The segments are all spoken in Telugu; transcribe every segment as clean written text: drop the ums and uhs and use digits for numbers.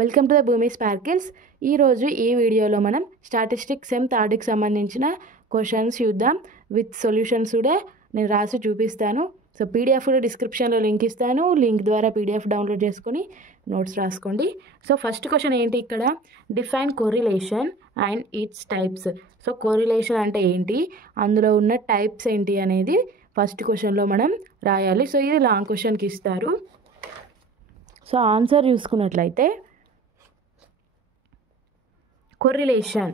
వెల్కమ్ టు ద భూమి స్పార్కిల్స్. ఈరోజు ఈ వీడియోలో మనం స్టాటిస్టిక్స్ సెమ్ థర్డ్కి సంబంధించిన క్వశ్చన్స్ చూద్దాం. విత్ సొల్యూషన్స్ కూడా నేను రాసి చూపిస్తాను. సో పీడిఎఫ్ కూడా డిస్క్రిప్షన్లో లింక్ ఇస్తాను. లింక్ ద్వారా పీడిఎఫ్ డౌన్లోడ్ చేసుకొని నోట్స్ రాసుకోండి. సో ఫస్ట్ క్వశ్చన్ ఏంటి, ఇక్కడ define correlation and it's types. So correlation అంటే ఏంటి, అందులో ఉన్న టైప్స్ ఏంటి అనేది ఫస్ట్ క్వశ్చన్లో మనం రాయాలి. సో ఇది లాంగ్ క్వశ్చన్కి ఇస్తారు. సో ఆన్సర్ చూసుకున్నట్లయితే కోరిలేషన్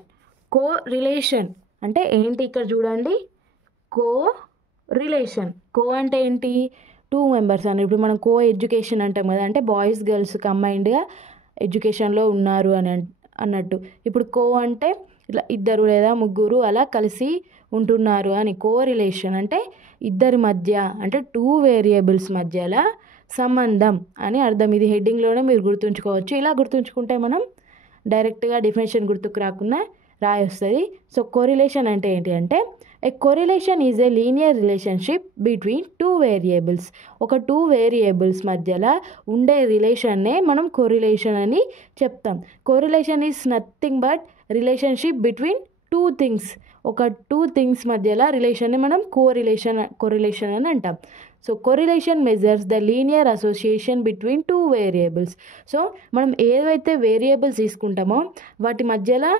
అంటే ఏంటి, ఇక్కడ చూడండి. రిలేషన్ అంటే ఏంటి, 2 మెంబర్స్ అని. ఇప్పుడు మనం ఎడ్యుకేషన్ అంటాం కదా, అంటే బాయ్స్ గర్ల్స్ కంబైన్డ్గా ఎడ్యుకేషన్లో ఉన్నారు అన్నట్టు. ఇప్పుడు అంటే ఇలా 2 లేదా 3 అలా కలిసి ఉంటున్నారు అని. రిలేషన్ అంటే ఇద్దరి మధ్య, అంటే 2 వేరియబుల్స్ మధ్యలో సంబంధం అని అర్థం. ఇది హెడ్డింగ్లోనే మీరు గుర్తుంచుకోవచ్చు. ఇలా గుర్తుంచుకుంటే మనం డైరెక్ట్గా డెఫినేషన్ గుర్తుకు రాకుండా రాయొస్తుంది. సో కోరిలేషన్ అంటే ఏంటి అంటే, a correlation is a linear relationship between 2 variables. ఒక 2 వేరియబుల్స్ మధ్యలో ఉండే రిలేషన్నే మనం కోరిలేషన్ అని చెప్తాం. Correlation is nothing but relationship between 2 things. ఒక 2 థింగ్స్ మధ్యలో రిలేషన్ని మనం కోరిలేషన్ అని అంటాం. So correlation measures the linear association between 2 variables. So మనం ఏవైతే వేరియబుల్స్ తీసుకుంటామో వాటి మధ్యలో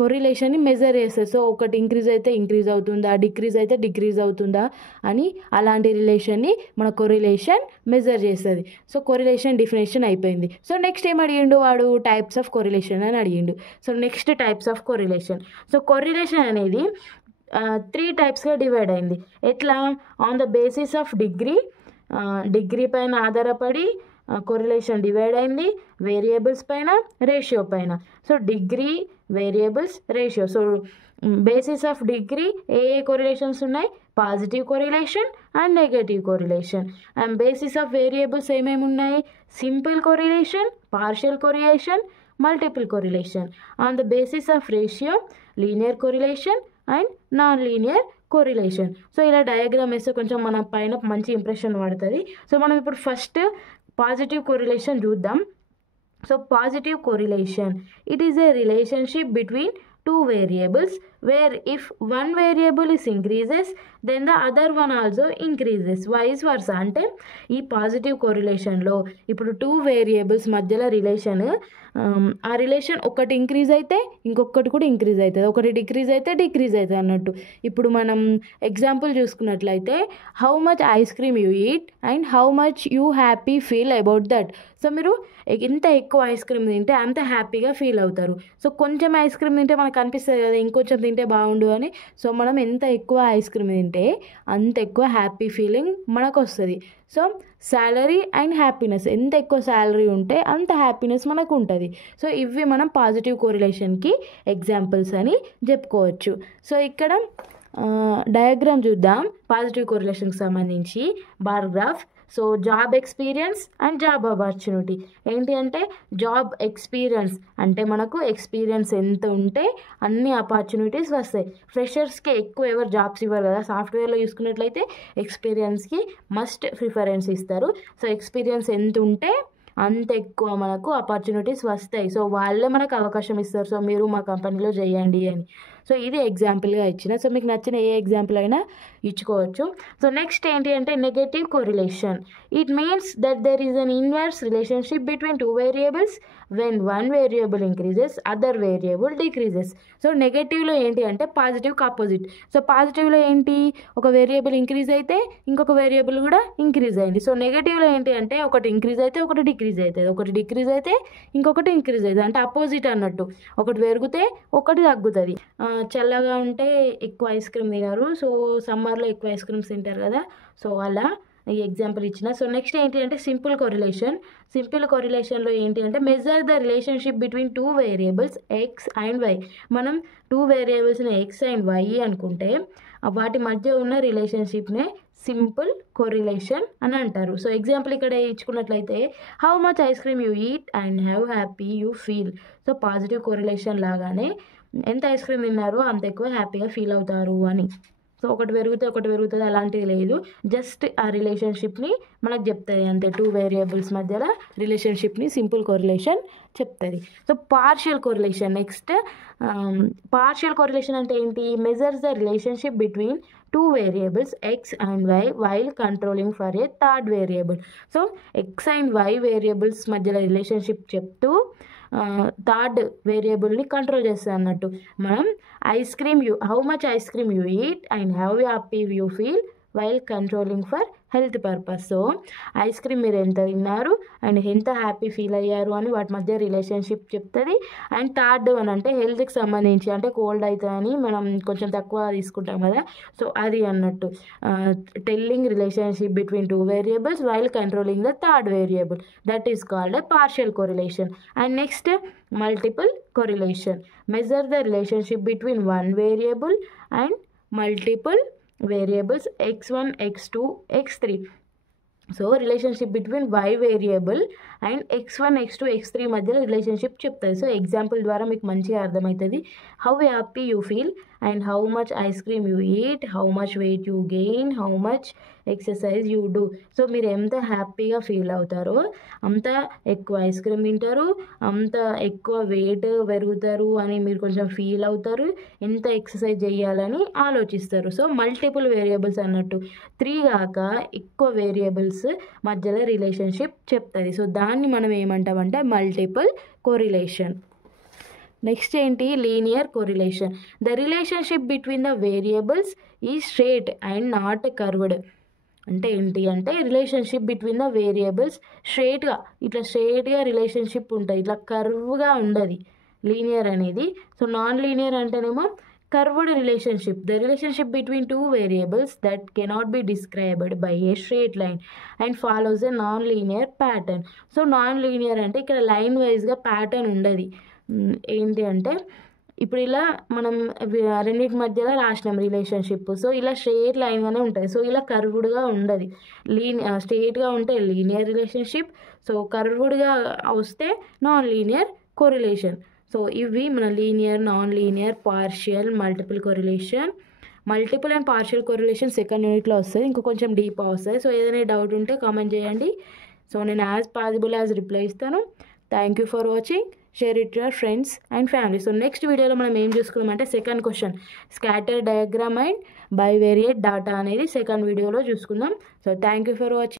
కోరిలేషన్ని మెజర్ చేస్తుంది. సో ఒకటి ఇంక్రీజ్ అయితే ఇంక్రీజ్ అవుతుందా, డిక్రీజ్ అయితే డిక్రీజ్ అవుతుందా అని అలాంటి రిలేషన్ని మన కోరిలేషన్ మెజర్ చేస్తుంది. సో కోరిలేషన్ డెఫినేషన్ అయిపోయింది. సో నెక్స్ట్ ఏం అడిగిండు వాడు, టైప్స్ ఆఫ్ కోరిలేషన్ అని అడిగిండు. So next types of correlation. So correlation అనేది 3 టైప్స్గా డివైడ్ అయింది. ఎట్లా, on the basis of degree పైన ఆధారపడి కోరిలేషన్ డివైడ్ అయింది. వేరియబుల్స్ పైన, రేషియో పైన. So degree, variables, ratio. So basis of degree ఏ కోరిలేషన్స్ ఉన్నాయి, positive correlation and negative correlation. And basis of variables ఏమేమి ఉన్నాయి, simple correlation, partial correlation, multiple correlation. On the basis of ratio, linear correlation and non linear correlation. So ఇలా డయాగ్రామ్ వేస్తే కొంచెం మన పైన మంచి ఇంప్రెషన్ పడుతుంది. సో మనం ఇప్పుడు ఫస్ట్ పాజిటివ్ కోరిలేషన్ చూద్దాం. So positive correlation, it is a relationship between 2 variables where if one variable is increases then the other one also increases, vice versa. అంటే ఈ పాజిటివ్ కోరిలేషన్లో ఇప్పుడు 2 వేరియబుల్స్ మధ్యలో రిలేషన్, ఆ రిలేషన్ ఒకటి ఇంక్రీజ్ అయితే ఇంకొకటి కూడా ఇంక్రీజ్ అవుతుంది, ఒకటి డిక్రీజ్ అయితే డిక్రీజ్ అవుతుంది అన్నట్టు. ఇప్పుడు మనం ఎగ్జాంపుల్ చూసుకున్నట్లయితే, how much ice cream you eat and how much you happy feel about that. So మీరు ఎంత ఎక్కువ ఐస్ క్రీమ్ తింటే అంత హ్యాపీగా ఫీల్ అవుతారు. సో కొంచెం ఐస్ క్రీమ్ తింటే మనకు అనిపిస్తుంది కదా ఇంకొంచెం తింటే బాగుండు అని. సో మనం ఎంత ఎక్కువ ఐస్ క్రీమ్ తింటే అంత ఎక్కువ హ్యాపీ ఫీలింగ్ మనకు వస్తుంది. సో శాలరీ అండ్ హ్యాపీనెస్, ఎంత ఎక్కువ శాలరీ ఉంటే అంత హ్యాపీనెస్ మనకు ఉంటుంది. సో ఇవి మనం పాజిటివ్ కోరిలేషన్కి ఎగ్జాంపుల్స్ అని చెప్పుకోవచ్చు. సో ఇక్కడ డయాగ్రామ్ చూద్దాం పాజిటివ్ కోరిలేషన్కి సంబంధించి. Bar graph. So job experience and job opportunity. ఏంటి అంటే, జాబ్ ఎక్స్పీరియన్స్ అంటే మనకు ఎక్స్పీరియన్స్ ఎంత ఉంటే అన్ని ఆపర్చునిటీస్ వస్తాయి. ఫ్రెషర్స్కి ఎక్కువ ఎవరు జాబ్స్ ఇవ్వరు కదా. సాఫ్ట్వేర్లో చూసుకున్నట్లయితే ఎక్స్పీరియన్స్కి మస్ట్ ప్రిఫరెన్స్ ఇస్తారు. సో ఎక్స్పీరియన్స్ ఎంత ఉంటే అంత ఎక్కువ మనకు ఆపర్చునిటీస్ వస్తాయి. సో వాళ్ళే మనకు అవకాశం ఇస్తారు, సో మీరు మా కంపెనీలో చేయండి అని. సో ఇది ఎగ్జాంపుల్గా ఇచ్చిన. సో మీకు నచ్చిన ఏ ఎగ్జాంపుల్ అయినా ఇచ్చుకోవచ్చు. సో నెక్స్ట్ ఏంటి అంటే negative correlation. It means that there is an inverse relationship between 2 variables when 1 variable increases, other variable decreases. So నెగటివ్లో ఏంటి అంటే పాజిటివ్కి ఆపోజిట్. సో పాజిటివ్లో ఏంటి, ఒక వేరియబుల్ ఇంక్రీజ్ అయితే ఇంకొక వేరియబుల్ కూడా ఇంక్రీజ్ అయింది. సో నెగటివ్లో ఏంటి అంటే ఒకటి ఇంక్రీజ్ అయితే ఒకటి డిక్రీజ్ అవుతుంది, ఒకటి డిక్రీజ్ అయితే ఇంకొకటి ఇంక్రీజ్ అవుతుంది. అంటే అపోజిట్ అన్నట్టు, ఒకటి పెరిగితే ఒకటి తగ్గుతుంది. చల్లగా ఉంటే ఎక్కువ ఐస్ క్రీమ్ తినరు, సో సమ్మర్లో ఎక్కువ ఐస్ క్రీమ్స్ తింటారు కదా. సో అలా ఈ ఎగ్జాంపుల్ ఇచ్చిన. సో నెక్స్ట్ ఏంటి అంటే సింపుల్ కోరిలేషన్. సింపుల్ కోరిలేషన్లో ఏంటి అంటే measure the relationship between 2 variables X and Y. మనం 2 వేరియబుల్స్ని ఎక్స్ అండ్ వై అనుకుంటే వాటి మధ్య ఉన్న రిలేషన్షిప్నే సింపుల్ కోరిలేషన్ అని అంటారు. సో ఎగ్జాంపుల్ ఇక్కడ ఇచ్చుకున్నట్లయితే, how much ice cream you eat and how happy you feel. So positive correlation లాగానే ఎంత ఐస్ క్రీమ్ తిన్నారో అంత ఎక్కువ హ్యాపీగా ఫీల్ అవుతారు అని. సో సో ఒకటి పెరుగుతుంది అలాంటిది లేదు, జస్ట్ ఆ రిలేషన్షిప్ని మనకు చెప్తుంది అంతే. 2 వేరియబుల్స్ మధ్యలో రిలేషన్షిప్ని సింపుల్ కోరిలేషన్ చెప్తుంది. So partial correlation next. Partial correlation అంటే ఏంటి? Measures the relationship between 2 variables x and y while controlling for a third variable. So x and y variables మధ్యలో రిలేషన్షిప్ చెప్తూ థర్డ్ వేరియబుల్ని కంట్రోల్ చేస్తుంది అన్నట్టు. మనం how much ice cream you eat and how happy you feel while controlling for health purpose. So ice cream మీరు ఎంత తిన్నారు అండ్ ఎంత హ్యాపీ ఫీల్ అయ్యారు అని వాటి మధ్య రిలేషన్షిప్ చెప్తుంది. అండ్ థర్డ్ వన్ అంటే హెల్త్కి సంబంధించి, అంటే కోల్డ్ అవుతుందని మనం కొంచెం తక్కువ తీసుకుంటాం కదా, సో అది అన్నట్టు. Telling relationship between 2 variables while controlling the third variable, that is called partial correlation. And next multiple correlation. Measure the relationship between 1 variable and multiple variables x1 x2 x3. So relationship between y variable and x1 x2 x3 మధ్యలో రిలేషన్షిప్ చెప్తుంది. సో ఎగ్జాంపుల్ ద్వారా మీకు మంచిగా అర్థమవుతుంది. How happy you feel and how much ice cream you eat, how much weight you gain, how much exercise you do. So మీరు ఎంత హ్యాపీగా ఫీల్ అవుతారో అంత ఎక్కువ ఐస్ క్రీమ్ తింటారు, అంత ఎక్కువ వెయిట్ పెరుగుతారు అని మీరు కొంచెం ఫీల్ అవుతారు, ఎంత ఎక్సర్సైజ్ చేయాలని ఆలోచిస్తారు. సో మల్టిపుల్ వేరియబుల్స్ అన్నట్టు, 3 కాక ఎక్కువ వేరియబుల్స్ మధ్యలో రిలేషన్షిప్ చెప్తుంది. సో దాన్ని మనం ఏమంటామంటే మల్టిపుల్ కోరిలేషన్. నెక్స్ట్ ఏంటి? Linear correlation. The relationship between the variables is straight and not curved. అంటే ఏంటి అంటే రిలేషన్షిప్ బిట్వీన్ ద వేరియబుల్స్ స్ట్రేట్గా రిలేషన్షిప్ ఉంటుంది, ఇట్లా కర్వ్గా ఉండదు లీనియర్ అనేది. సో నాన్ లీనియర్ అంటేనేమో curved relationship, the relationship between 2 variables that cannot be described by a straight line and follows a non-linear pattern. So non linear అంటే ఇక్కడ లైన్ వైజ్గా ప్యాటర్న్ ఉండదు. ఏంటి అంటే ఇప్పుడు ఇలా మనం రెండింటి మధ్యలో రాసినాం రిలేషన్షిప్, సో ఇలా స్ట్రేట్ లైన్గానే ఉంటుంది. సో ఇలా కర్వ్డ్గా ఉండదు. స్ట్రేట్గా ఉంటే లీనియర్ రిలేషన్షిప్, సో కర్వ్డ్గా వస్తే నాన్ లీనియర్ కోరిలేషన్. సో ఇవి మన linear, non linear, partial, multiple correlation. Multiple and partial correlation second యూనిట్లో వస్తుంది, ఇంకా కొంచెం డీప్గా వస్తుంది. సో ఏదైనా డౌట్ ఉంటే కామెంట్ చేయండి. సో నేను యాజ్ పాసిబుల్ యాజ్ రిప్లై ఇస్తాను. Thank you for watching. Share it your friends and family. So next వీడియోలో మనం ఏం చూసుకున్నామంటే second question, scatter diagram and bivariate data అనేది సెకండ్ వీడియోలో చూసుకుందాం. So thank you for watching.